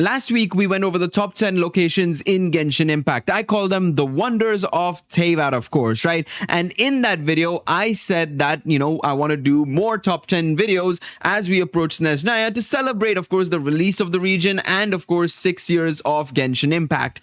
Last week, we went over the top 10 locations in Genshin Impact. I call them the wonders of Teyvat, of course, right? And in that video, I said that, I want to do more top 10 videos as we approach Snezhnaya to celebrate, of course, the release of the region and, of course, 6 years of Genshin Impact.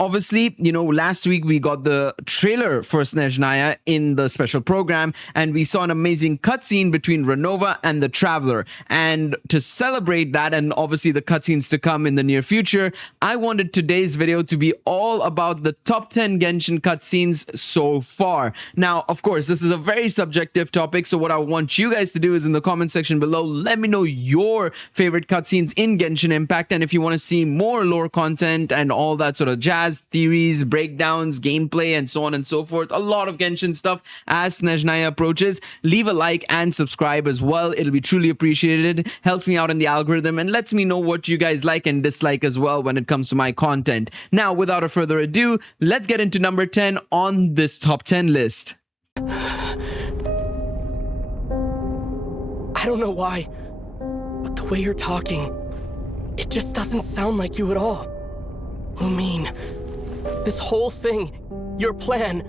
Obviously, last week we got the trailer for Snezhnaya in the special program, and we saw an amazing cutscene between Renova and the Traveler. And to celebrate that, and obviously the cutscenes to come in the near future, I wanted today's video to be all about the top 10 Genshin cutscenes so far. Now, of course, this is a very subjective topic, so what I want you guys to do is in the comment section below, let me know your favorite cutscenes in Genshin Impact, and if you want to see more lore content and all that sort of jazz, theories, breakdowns, gameplay, and so on and so forth. A lot of Genshin stuff as Snezhnaya approaches. Leave a like and subscribe as well. It'll be truly appreciated. Helps me out in the algorithm and lets me know what you guys like and dislike as well when it comes to my content. Now, without a further ado, let's get into number 10 on this top 10 list. I don't know why, but the way you're talking, it just doesn't sound like you at all. Lumine, this whole thing, your plan,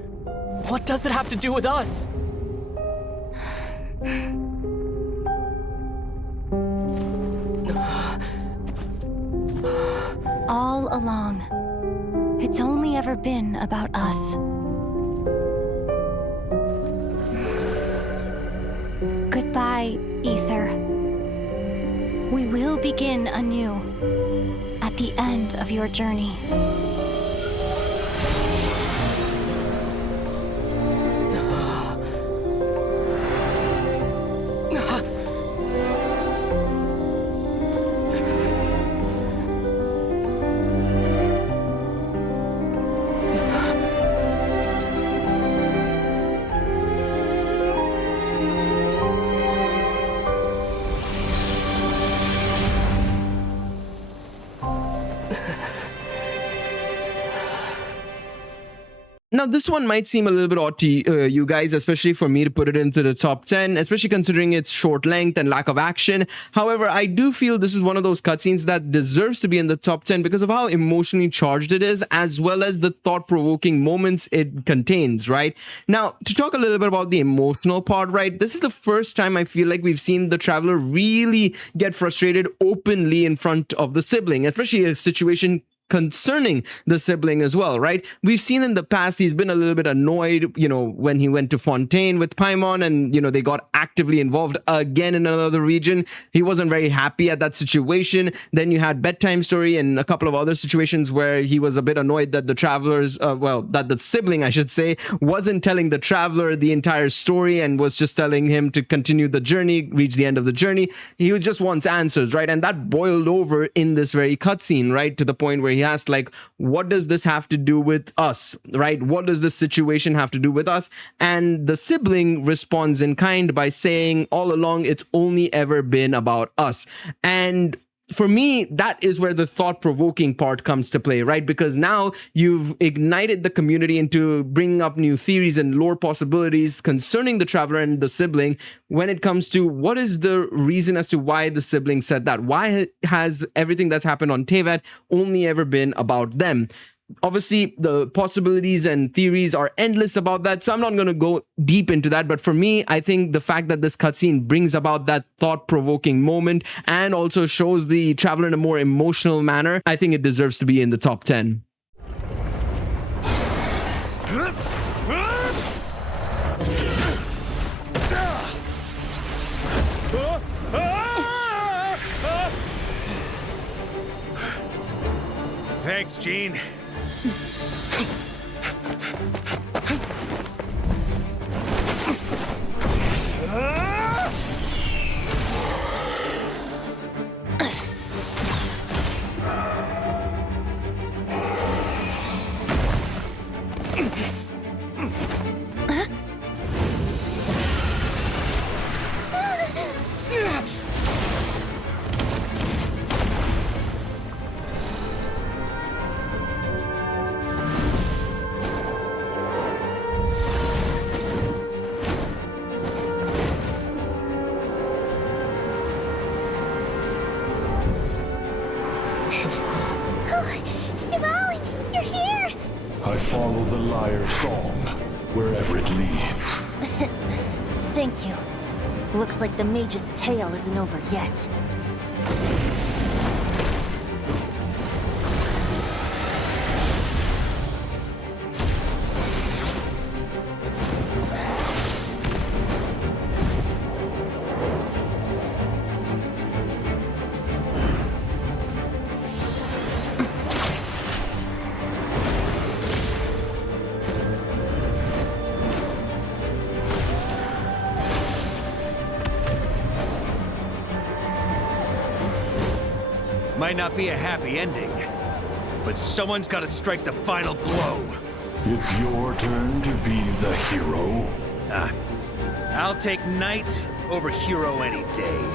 what does it have to do with us? All along, it's only ever been about us. Goodbye, Ether. We will begin anew at the end of your journey. Now, this one might seem a little bit odd to you guys, especially for me to put it into the top 10, especially considering its short length and lack of action. However, I do feel this is one of those cutscenes that deserves to be in the top 10 because of how emotionally charged it is, as well as the thought-provoking moments it contains, right? Now, to talk a little bit about the emotional part, right? This is the first time I feel like we've seen the Traveler really get frustrated openly in front of the sibling, especially a situation concerning the sibling as well, right? We've seen in the past he's been a little bit annoyed, when he went to Fontaine with Paimon and, they got actively involved again in another region. He wasn't very happy at that situation. Then you had Bedtime Story and a couple of other situations where he was a bit annoyed that the Travelers, that the sibling, I should say, wasn't telling the Traveler the entire story and was just telling him to continue the journey, reach the end of the journey. He just wants answers, right? And that boiled over in this very cutscene, right? To the point where he asked, what does this have to do with us, right? What does this situation have to do with us? And the sibling responds in kind by saying, all along, it's only ever been about us. And for me, that is where the thought-provoking part comes to play, right? Because now you've ignited the community into bringing up new theories and lore possibilities concerning the Traveler and the sibling when it comes to what is the reason as to why the sibling said that. Why has everything that's happened on Teyvat only ever been about them? Obviously, the possibilities and theories are endless about that, so I'm not going to go deep into that. But for me, I think the fact that this cutscene brings about that thought-provoking moment and also shows the Traveler in a more emotional manner, I think it deserves to be in the top 10. Thanks, Jean. Devouring, you're here! I follow the lyre's song, wherever it leads. Thank you. Looks like the mage's tale isn't over yet. Might not be a happy ending, but someone's got to strike the final blow. It's your turn to be the hero. I'll take knight over hero any day.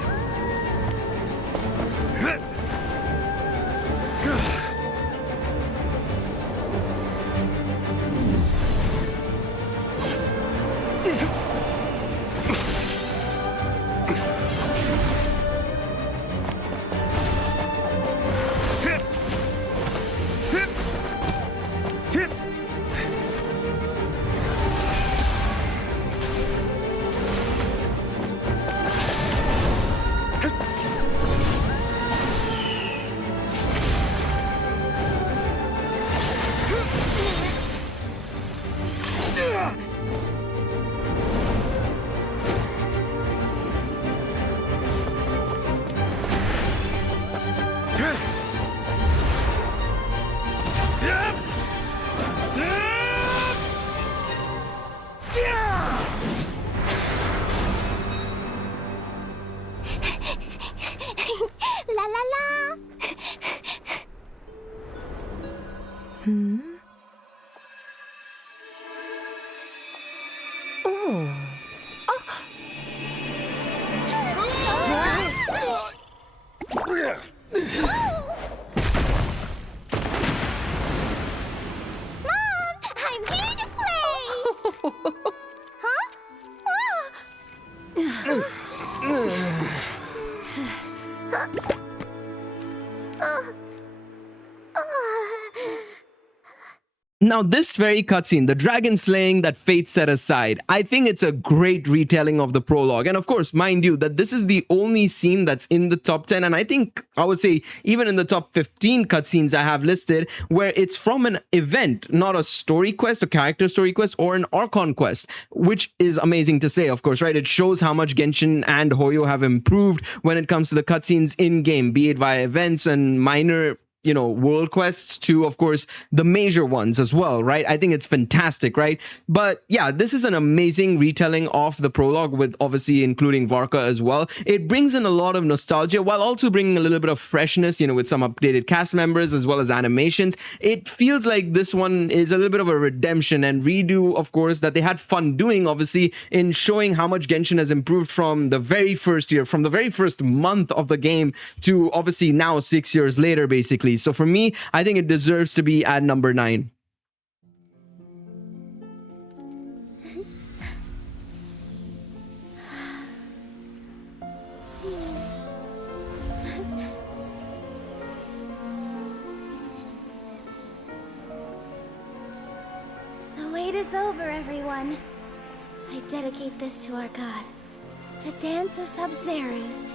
La la la! Mom, I'm here to play! Huh? Now, this very cutscene, the dragon slaying that fate set aside, I think it's a great retelling of the prologue. And of course, mind you, that this is the only scene that's in the top 10. And I think I would say even in the top 15 cutscenes I have listed, where it's from an event, not a story quest, a character story quest, or an Archon quest, which is amazing to say, of course, right? It shows how much Genshin and Hoyo have improved when it comes to the cutscenes in game, be it via events and minor world quests to, of course, the major ones as well, right? I think it's fantastic, right? But yeah, this is an amazing retelling of the prologue with obviously including Varka as well. It brings in a lot of nostalgia while also bringing a little bit of freshness, with some updated cast members as well as animations. It feels like this one is a little bit of a redemption and redo, of course, that they had fun doing, obviously, in showing how much Genshin has improved from the very first year, from the very first month of the game to obviously now 6 years later, basically. So for me, I think it deserves to be at number 9. The wait is over, everyone. I dedicate this to our god, the Dance of Sub-Zerus.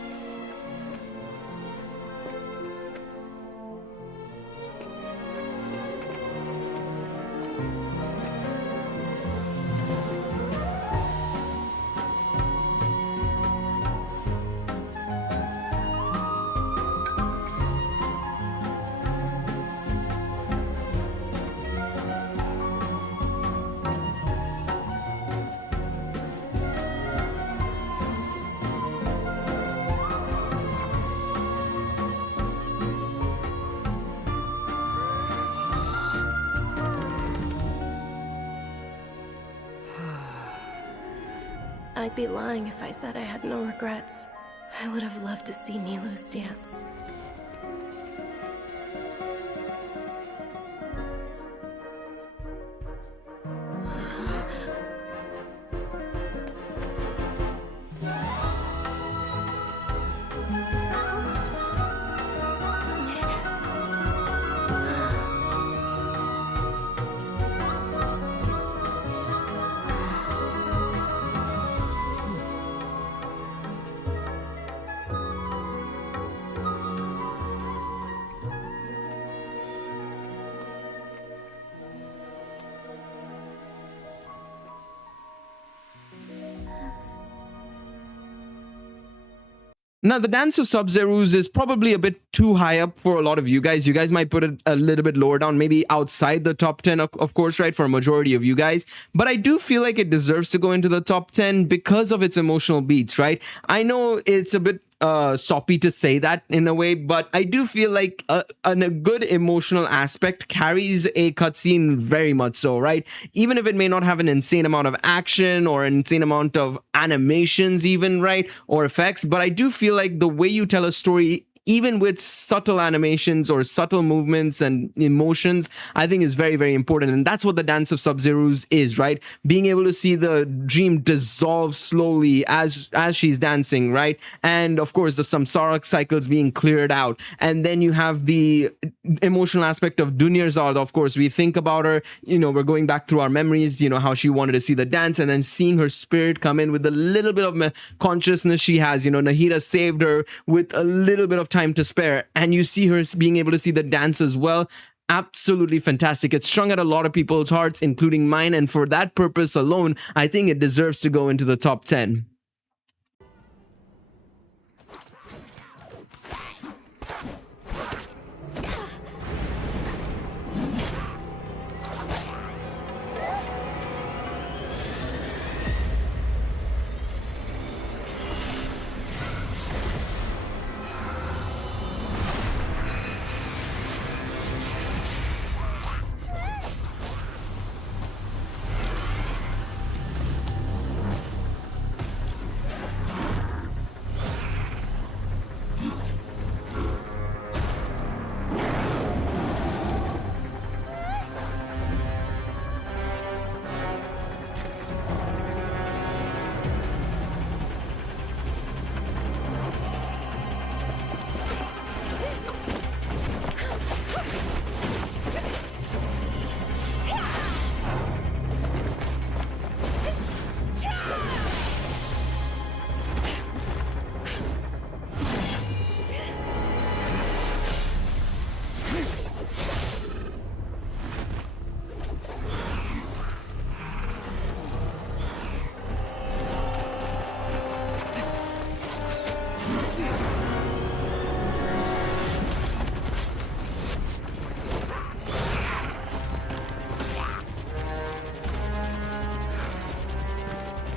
I'd be lying if I said I had no regrets. I would have loved to see Nilou's dance. Now, the Dance of Sub-Zerus is probably a bit too high up for a lot of you guys. You guys might put it a little bit lower down, maybe outside the top 10, of course, right, for a majority of you guys. But I do feel like it deserves to go into the top 10 because of its emotional beats, right? I know it's a bit soppy to say that in a way, but I do feel like a good emotional aspect carries a cutscene very much so, right? Even if it may not have an insane amount of action or an insane amount of animations even, right, or effects, but I do feel like the way you tell a story, even with subtle animations or subtle movements and emotions, I think is very, very important. And that's what the Dance of Sub-Zerus is, right? Being able to see the dream dissolve slowly as she's dancing, right? And of course, the samsara cycles being cleared out. And then you have the emotional aspect of Dunyarzad. Of course, we think about her, we're going back through our memories, how she wanted to see the dance, and then seeing her spirit come in with a little bit of consciousness she has. Nahida saved her with a little bit of time to spare, and you see her being able to see the dance as well. Absolutely fantastic. It's strung at a lot of people's hearts, including mine, and for that purpose alone, I think it deserves to go into the top 10.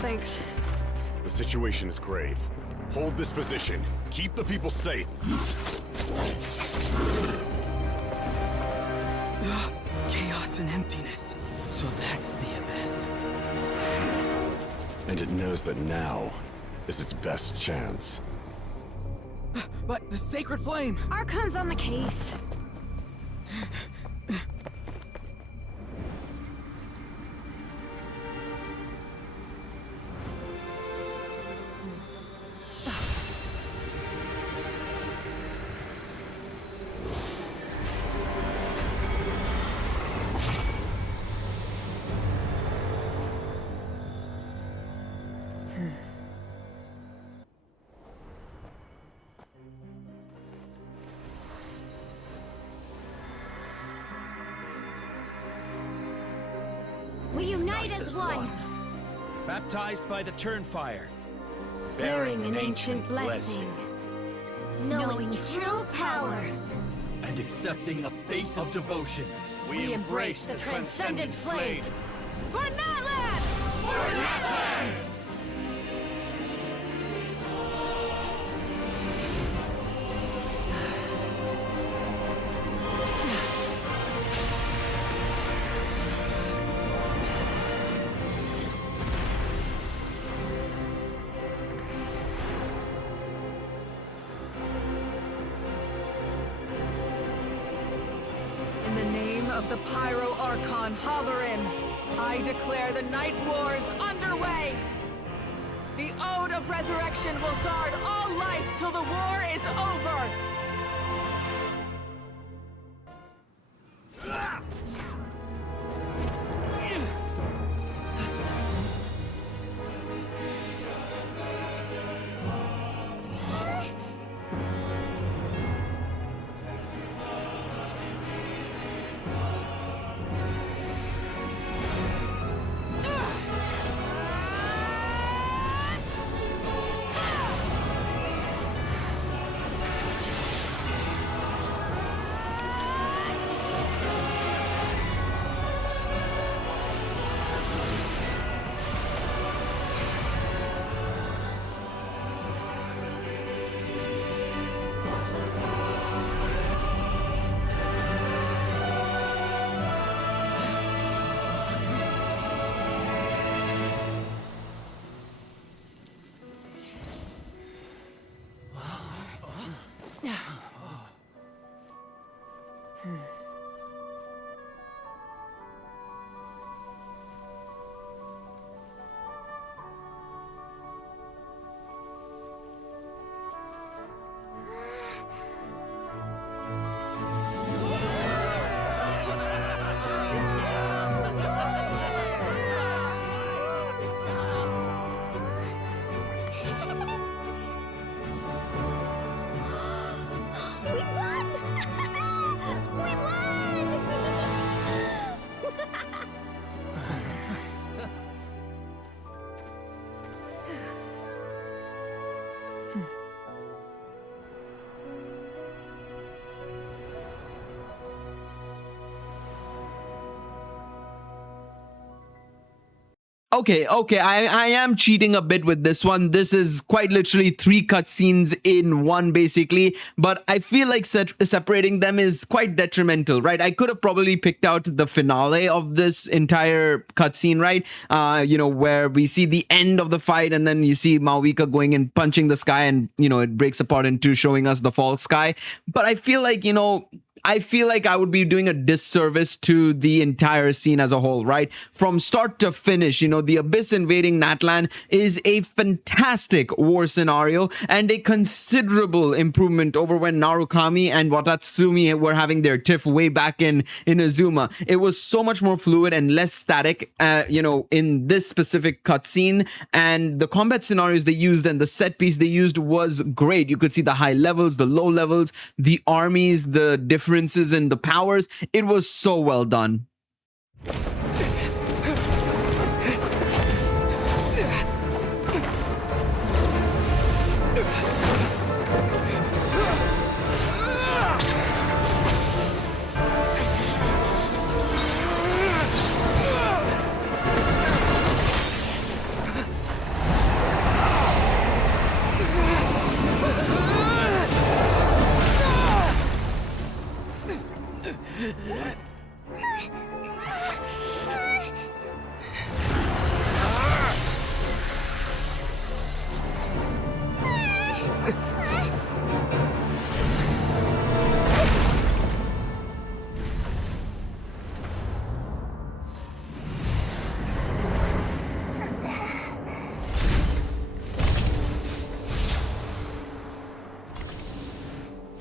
Thanks. The situation is grave. Hold this position. Keep the people safe. Chaos and emptiness. So that's the abyss. And it knows that now is its best chance. But the sacred flame! Archon's on the case. We unite as one. Baptized by the Turnfire. Bearing an ancient blessing. Knowing true power. And accepting a fate of devotion. We embrace the transcendent flame. For Natlan! In the name of the Pyro Archon Halloran, I declare the Night Wars underway! The Ode of Resurrection will guard all life till the war is over! We won! We won! Okay, I am cheating a bit with this one. This is quite literally 3 cutscenes in one, basically. But I feel like separating them is quite detrimental, right? I could have probably picked out the finale of this entire cutscene, right? Where we see the end of the fight, and then you see Maoika going and punching the sky, and it breaks apart into showing us the false sky. But I feel like I would be doing a disservice to the entire scene as a whole, right? From start to finish, the Abyss invading Natlan is a fantastic war scenario and a considerable improvement over when Narukami and Watatsumi were having their tiff way back in Azuma. It was so much more fluid and less static, in this specific cutscene. And the combat scenarios they used and the set piece they used was great. You could see the high levels, the low levels, the armies, the differences in the powers. It was so well done.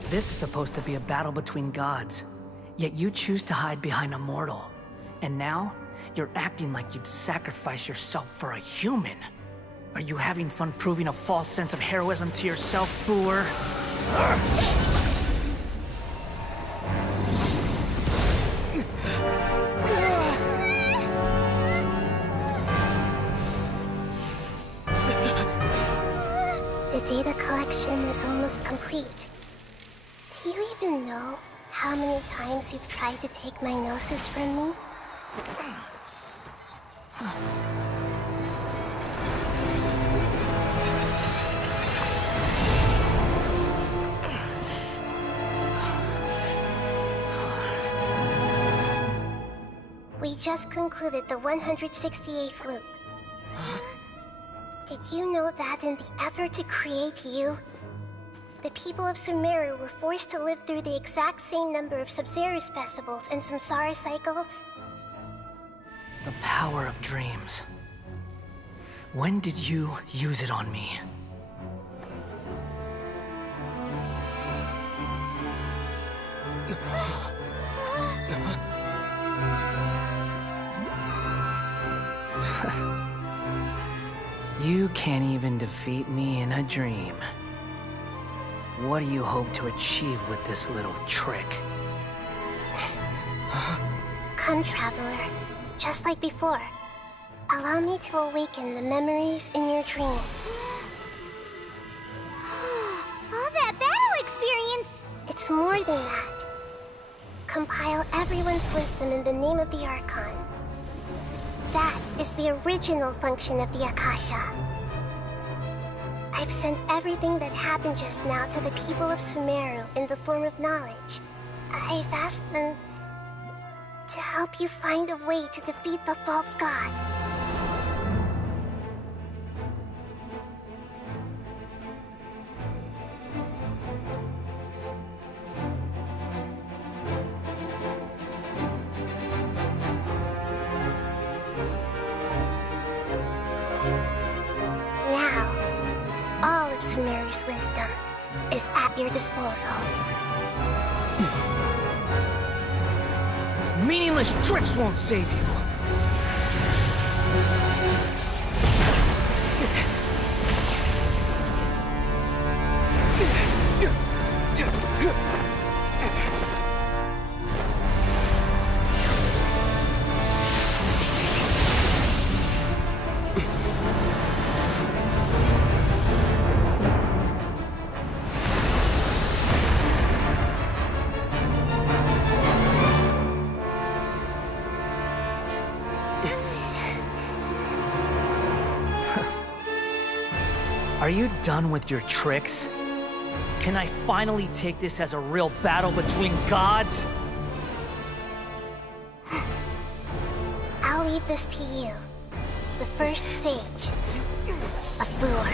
This is supposed to be a battle between gods, yet you choose to hide behind a mortal. And now, you're acting like you'd sacrifice yourself for a human. Are you having fun proving a false sense of heroism to yourself, Boor? The data collection is almost complete. Do you even know how many times you've tried to take my gnosis from me? We just concluded the 168th loop. Did you know that in the effort to create you, the people of Sumeru were forced to live through the exact same number of Sub-Zerus festivals and samsara cycles? The power of dreams. When did you use it on me? You can't even defeat me in a dream. What do you hope to achieve with this little trick? Come, Traveler. Just like before. Allow me to awaken the memories in your dreams. All that battle experience! It's more than that. Compile everyone's wisdom in the name of the Archon. That is the original function of the Akasha. I've sent everything that happened just now to the people of Sumeru in the form of knowledge. I've asked them to help you find a way to defeat the false god. liar's wisdom is at your disposal. Meaningless tricks won't save you. Are you done with your tricks? Can I finally take this as a real battle between gods? I'll leave this to you, the first sage of Boor.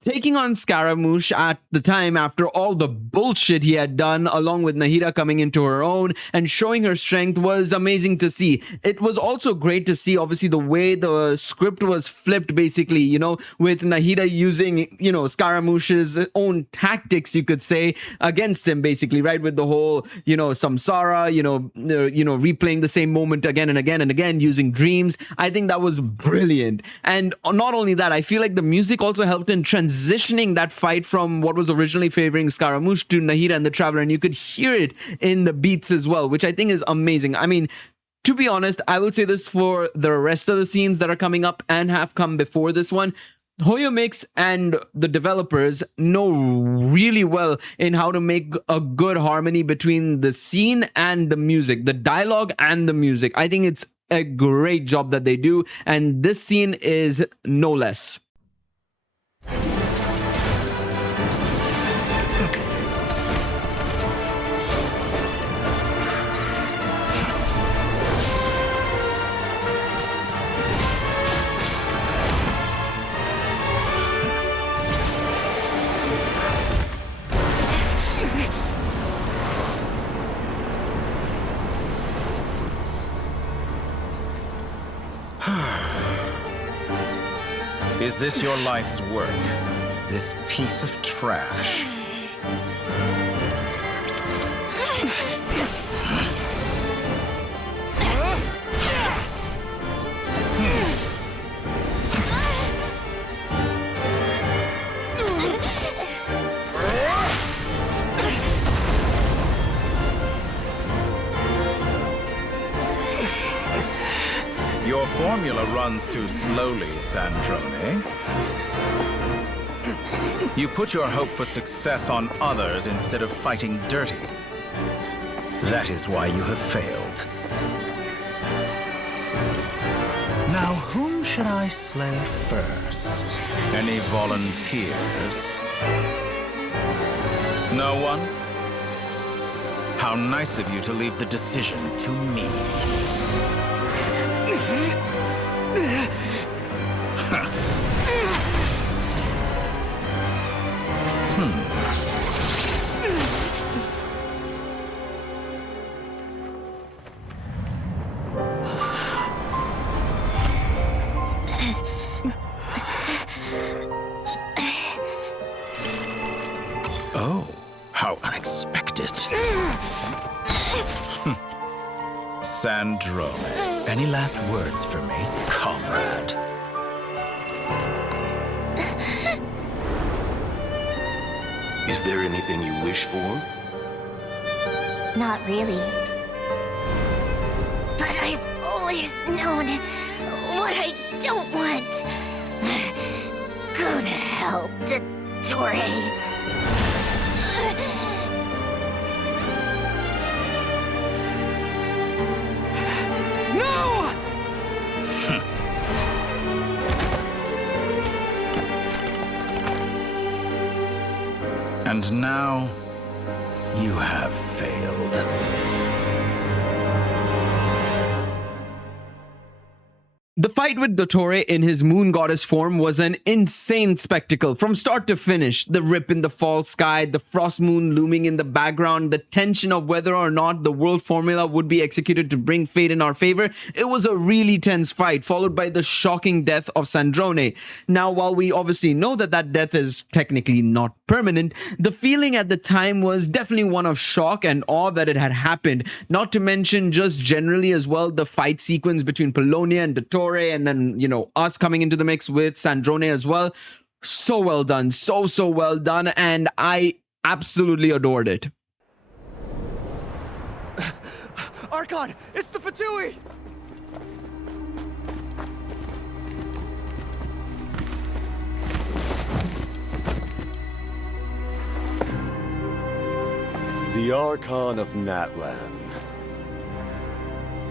Taking on Scaramouche at the time after all the bullshit he had done, along with Nahida coming into her own and showing her strength, was amazing to see. It was also great to see, obviously, the way the script was flipped, basically, you know, with Nahida using, you know, Scaramouche's own tactics, you could say, against him, basically, right? With the whole, you know, samsara, replaying the same moment again and again and again using dreams. I think that was brilliant. And not only that, I feel like the music also helped in transitioning that fight from what was originally favoring Scaramouche to Nahida and the Traveler, and you could hear it in the beats as well, which I think is amazing. I mean, to be honest, I will say this for the rest of the scenes that are coming up and have come before this one. Hoyo Mix and the developers know really well in how to make a good harmony between the scene and the music, the dialogue and the music. I think it's a great job that they do, and this scene is no less. Is this your life's work? This piece of trash? Your formula runs too slowly, Snezhnaya. You put your hope for success on others instead of fighting dirty. That is why you have failed. Now, whom should I slay first? Any volunteers? No one? How nice of you to leave the decision to me. Oh, how unexpected. Snezhnaya, any last words for me, comrade? Is there anything you wish for? Not really. But I've always known what I don't want. Go to hell, Dottore. No! And now, you have failed. The fight with Dottore in his moon goddess form was an insane spectacle from start to finish. The rip in the fall sky, the frost moon looming in the background, the tension of whether or not the world formula would be executed to bring fate in our favor. It was a really tense fight, followed by the shocking death of Snezhnaya. Now, while we obviously know that that death is technically not permanent, the feeling at the time was definitely one of shock and awe that it had happened. Not to mention just generally as well, the fight sequence between Polonia and Dottore, and then, you know, us coming into the mix with Snezhnaya as well. So well done. So well done. And I absolutely adored it. Archon, it's the Fatui! The Archon of Natlan.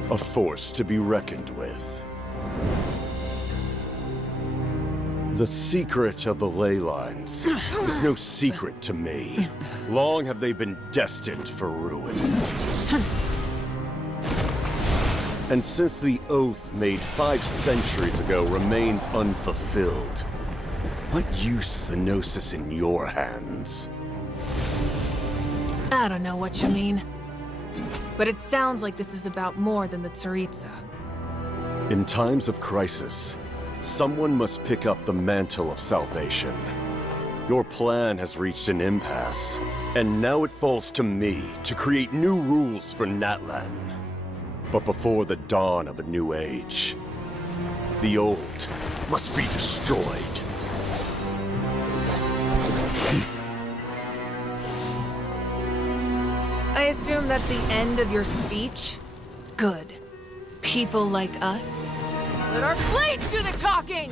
A force to be reckoned with. The secret of the ley lines is no secret to me. Long have they been destined for ruin. And since the oath made 5 centuries ago remains unfulfilled, what use is the Gnosis in your hands? I don't know what you mean. But it sounds like this is about more than the Tsaritsa. In times of crisis, someone must pick up the mantle of salvation. Your plan has reached an impasse, and now it falls to me to create new rules for Natlan. But before the dawn of a new age, the old must be destroyed. I assume that's the end of your speech? Good. People like us. Let our blades do the talking!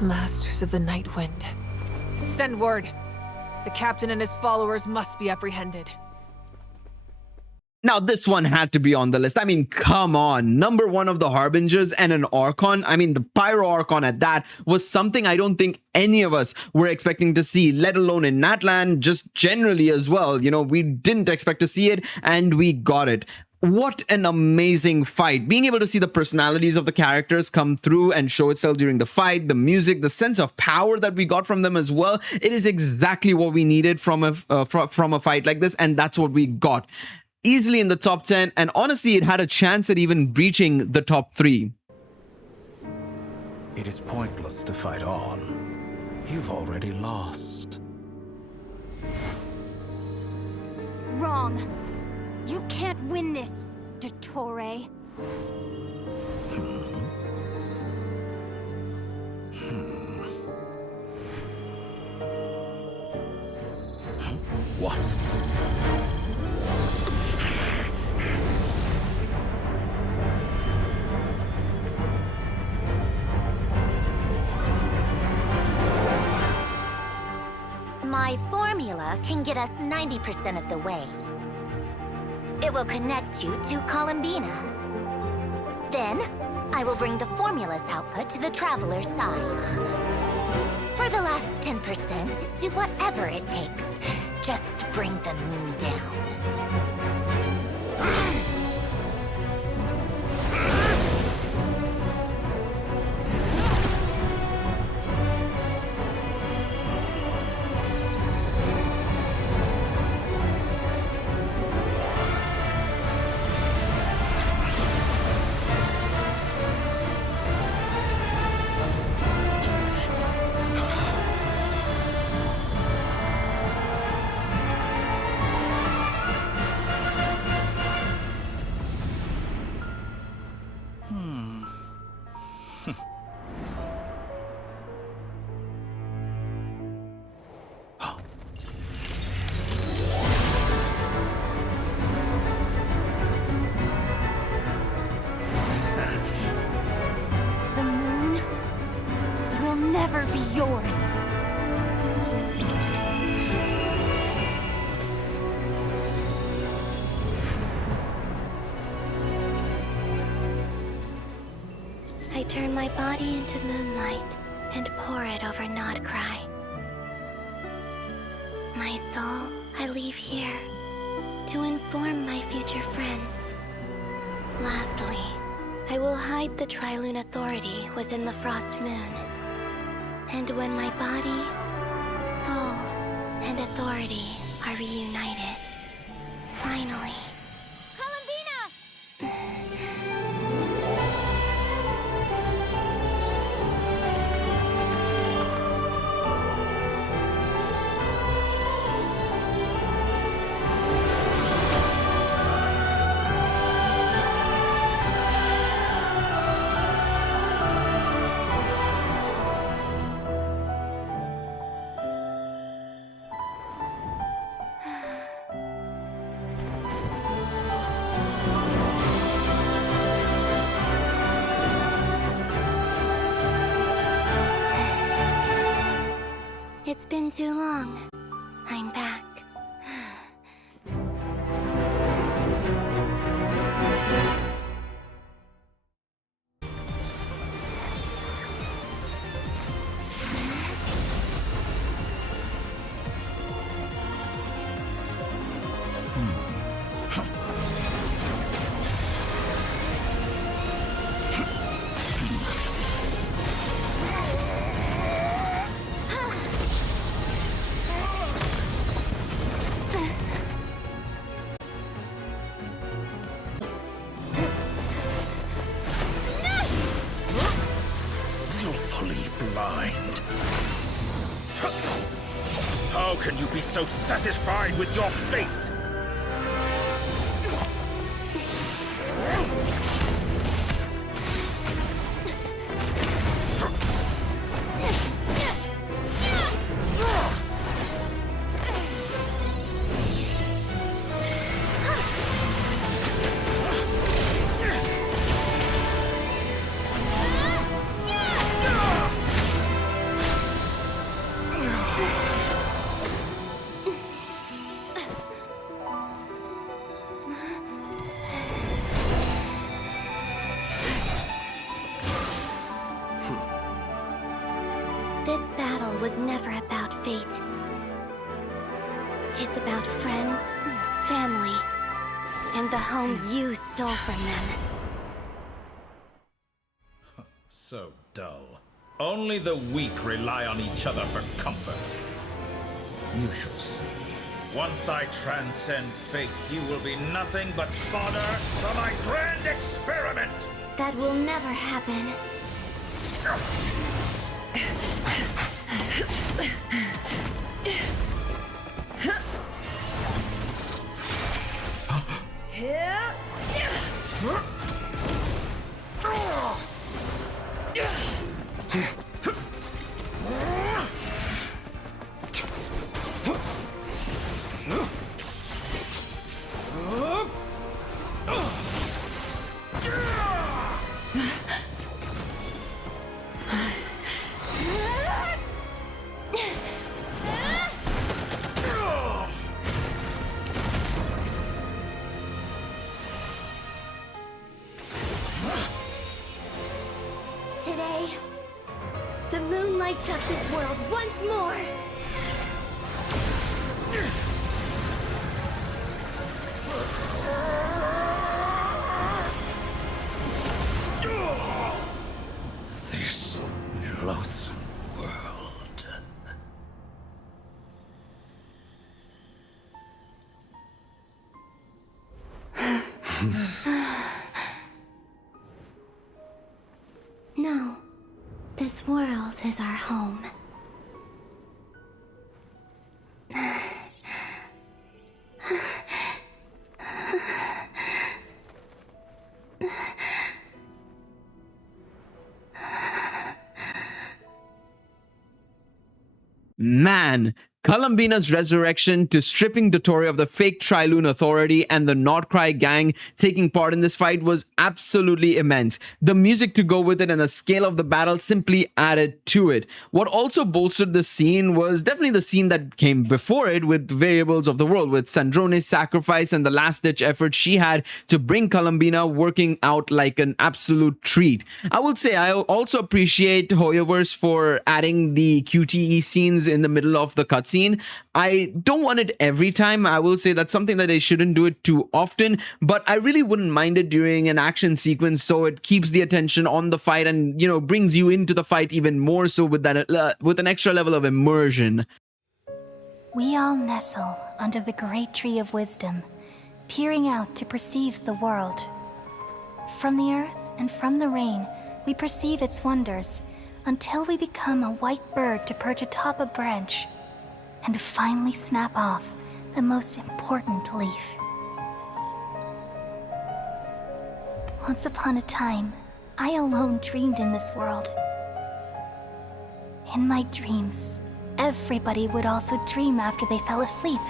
Masters of the Night Wind. Send word. The captain and his followers must be apprehended. Now, this one had to be on the list. I mean, come on. Number 1 of the Harbingers and an Archon. I mean, the Pyro Archon at that was something I don't think any of us were expecting to see, let alone in Natlan, just generally as well. You know, we didn't expect to see it, and we got it. What an amazing fight. Being able to see the personalities of the characters come through and show itself during the fight, the music, the sense of power that we got from them as well. It is exactly what we needed from a fight like this, and that's what we got. easily in the top 10, and honestly, it had a chance at even breaching the top 3. It is pointless to fight on. You've already lost. Wrong. You can't win this, Dottore. What? My formula can get us 90% of the way. It will connect you to Columbina. Then, I will bring the formula's output to the Traveler's side. For the last 10%, do whatever it takes. Just bring the moon down. The moon will never be yours. I turn my body into moonlight and pour it over Nodcry. My soul I leave here to inform my future friends. Lastly, I will hide the Trilune Authority within the Frost Moon. And when my body, soul, and authority are reunited, finally... It's been too long. I'm back. Blind. How can you be so satisfied with your fate? This battle was never about fate. It's about friends, family, and the home you stole from them. So dull. Only the weak rely on each other for comfort. You shall see. Once I transcend fate, you will be nothing but fodder for my grand experiment! That will never happen. Today, the moon lights up this world once more! This loathsome world. No, this world is our home. Man, Columbina's resurrection to stripping Dottore of the fake Trilune Authority and the Nordcry gang taking part in this fight was absolutely immense. The music to go with it and the scale of the battle simply added to it. What also bolstered the scene was definitely the scene that came before it with Variables of the World, with Sandrone's sacrifice and the last-ditch effort she had to bring Columbina working out like an absolute treat. I would say I also appreciate Hoyoverse for adding the QTE scenes in the middle of the cutscene. I don't want it every time. I will say that's something that they shouldn't do it too often, but I really wouldn't mind it during an action sequence so it keeps the attention on the fight and, you know, brings you into the fight even more so with that with an extra level of immersion. We all nestle under the great tree of wisdom, peering out to perceive the world. From the earth and from the rain, we perceive its wonders, until we become a white bird to perch atop a branch, and finally snap off the most important leaf. Once upon a time, I alone dreamed in this world. In my dreams, everybody would also dream after they fell asleep.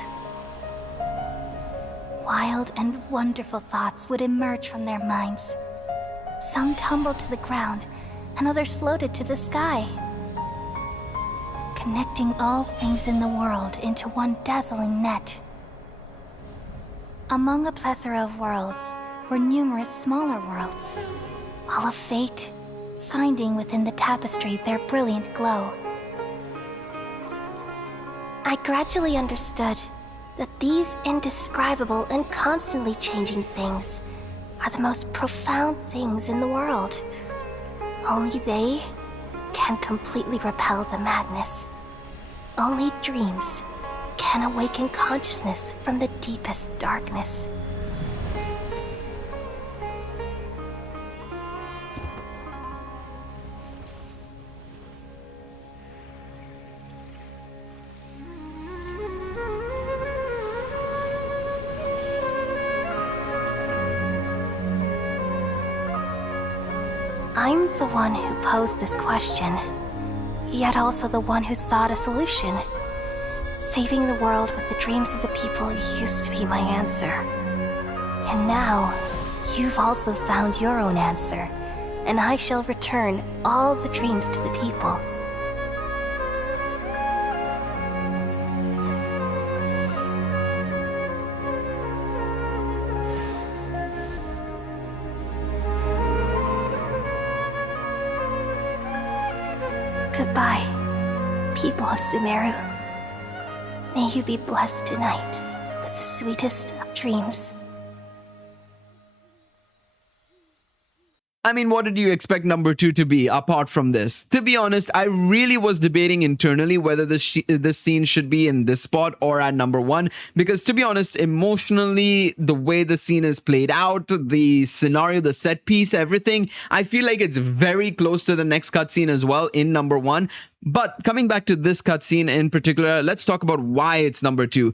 Wild and wonderful thoughts would emerge from their minds. Some tumbled to the ground, and others floated to the sky, connecting all things in the world into one dazzling net. Among a plethora of worlds were numerous smaller worlds, all of fate, finding within the tapestry their brilliant glow. I gradually understood that these indescribable and constantly changing things are the most profound things in the world. Only they can completely repel the madness. Only dreams can awaken consciousness from the deepest darkness. I'm the one who posed this question, yet also the one who sought a solution. Saving the world with the dreams of the people used to be my answer. And now, you've also found your own answer, and I shall return all the dreams to the people. Goodbye, people of Sumeru. May you be blessed tonight with the sweetest of dreams. I mean, what did you expect number 2 to be apart from this? To be honest, I really was debating internally whether this scene should be in this spot or at number 1, because to be honest, emotionally, the way the scene is played out, the scenario, the set piece, everything, I feel like it's very close to the next cutscene as well in number 1. But coming back to this cutscene in particular, let's talk about why it's number 2.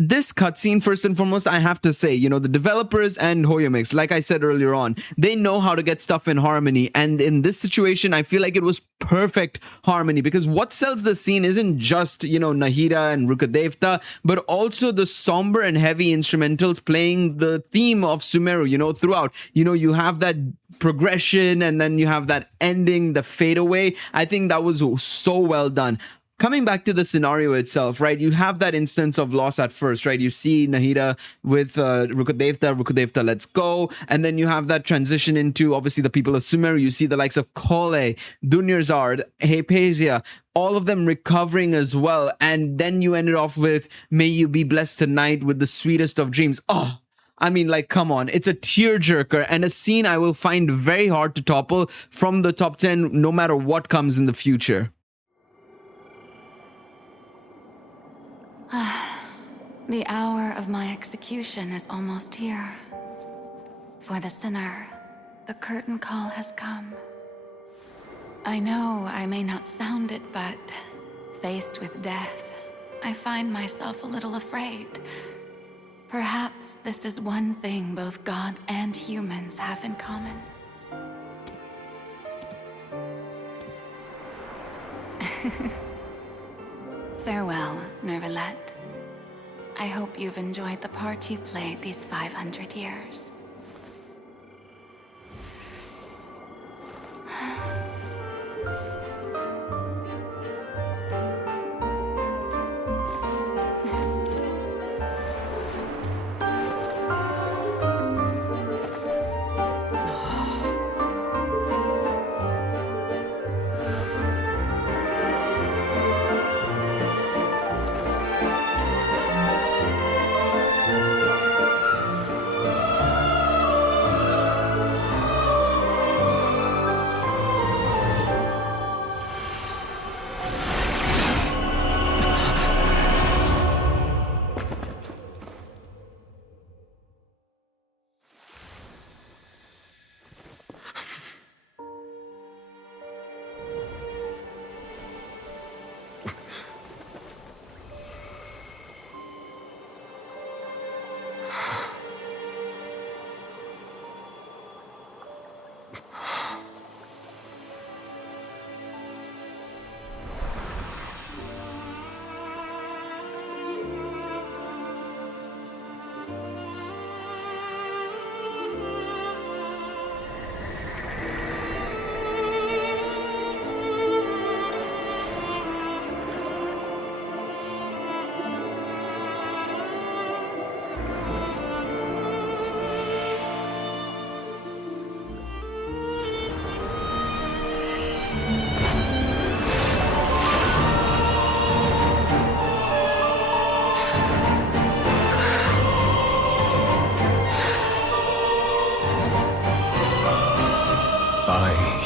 This cutscene, first and foremost, I have to say, the developers and Hoyomix, like I said earlier on, they know how to get stuff in harmony. And in this situation, I feel like it was perfect harmony, because what sells the scene isn't just, Nahida and Rukadevta, but also the somber and heavy instrumentals playing the theme of Sumeru, throughout. You have that progression and then you have that ending, the fade away. I think that was so well done. Coming back to the scenario itself, right? You have that instance of loss at first, right? You see Nahida with Rukadevta, let's go. And then you have that transition into, obviously, the people of Sumeru. You see the likes of Kole, Dunyarzad, Hypatia, all of them recovering as well. And then you ended off with, may you be blessed tonight with the sweetest of dreams. Oh, I mean, like, come on. It's a tearjerker and a scene I will find very hard to topple from the top 10, no matter what comes in the future. The hour of my execution is almost here. For the sinner, the curtain call has come. I know I may not sound it, but faced with death, I find myself a little afraid. Perhaps this is one thing both gods and humans have in common. Farewell, Nervalette. I hope you've enjoyed the part you played these 500 years.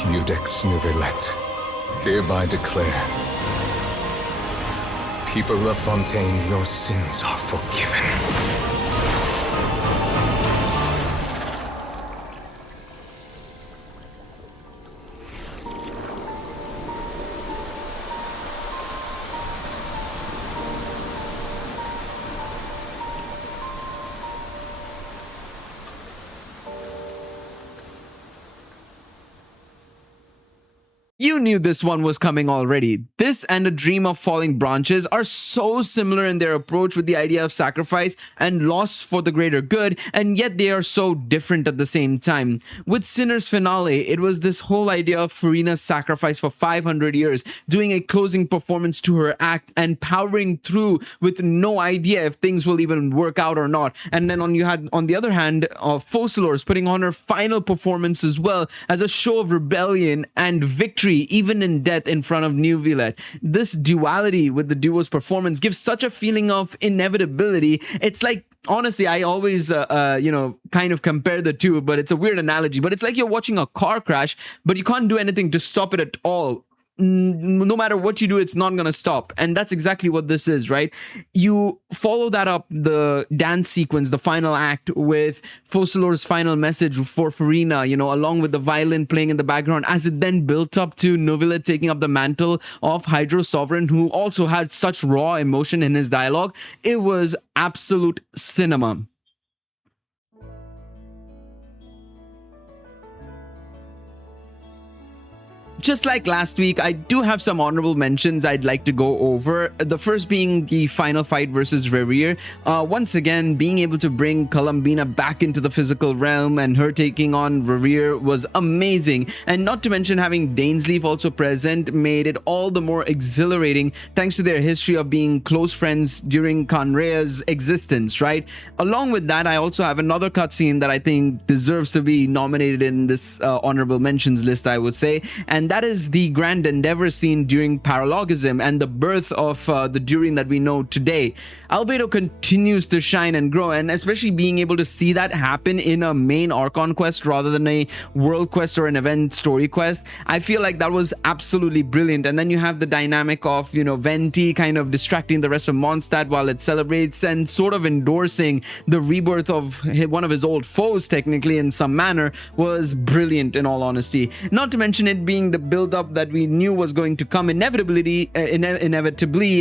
Judex Nervalette, hereby declare, people of Fontaine, your sins are forgiven. You knew this one was coming already. This and A Dream of Falling Branches are so similar in their approach with the idea of sacrifice and loss for the greater good, and yet they are so different at the same time. With Sinner's finale, it was this whole idea of Furina's sacrifice for 500 years, doing a closing performance to her act and powering through with no idea if things will even work out or not. And then on the other hand, Focalors putting on her final performance as well as a show of rebellion and victory, even in death, in front of New Villette. This duality with the duo's performance gives such a feeling of inevitability. It's like Honestly, I always kind of compare the two, but it's a weird analogy. But it's like you're watching a car crash, but you can't do anything to stop it at all. No matter what you do, it's not going to stop. And that's exactly what this is, right? You follow that up, the dance sequence, the final act, with Focalor's final message for Farina, along with the violin playing in the background, as it then built up to Novilla taking up the mantle of Hydro Sovereign, who also had such raw emotion in his dialogue. It was absolute cinema. Just like last week, I do have some honorable mentions I'd like to go over. The first being the final fight versus Reverie. Once again, being able to bring Columbina back into the physical realm and her taking on Reverie was amazing. And not to mention having Dainsleif also present made it all the more exhilarating thanks to their history of being close friends during Conrea's existence, right? Along with that, I also have another cutscene that I think deserves to be nominated in this honorable mentions list, I would say. And that is the Grand Endeavor scene during Paralogism and the birth of the Durian that we know today. Albedo continues to shine and grow, and especially being able to see that happen in a main Archon quest rather than a world quest or an event story quest, I feel like that was absolutely brilliant. And then you have the dynamic of, Venti kind of distracting the rest of Mondstadt while it celebrates and sort of endorsing the rebirth of one of his old foes, technically, in some manner, was brilliant in all honesty. Not to mention it being the build-up that we knew was going to come inevitably,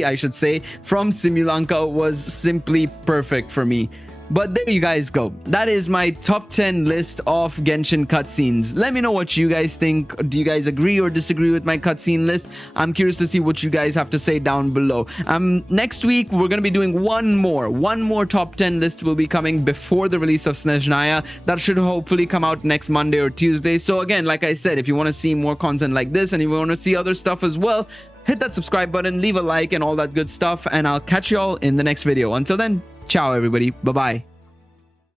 I should say, from Simulanka was simply perfect for me. But there you guys go. That is my top 10 list of Genshin cutscenes. Let me know what you guys think. Do you guys agree or disagree with my cutscene list? I'm curious to see what you guys have to say down below. Next week, we're going to be doing one more top 10 list will be coming before the release of Snezhnaya. That should hopefully come out next Monday or Tuesday. So again, like I said, if you want to see more content like this and you want to see other stuff as well, hit that subscribe button, leave a like and all that good stuff, and I'll catch you all in the next video. Until then, ciao everybody. Bye-bye.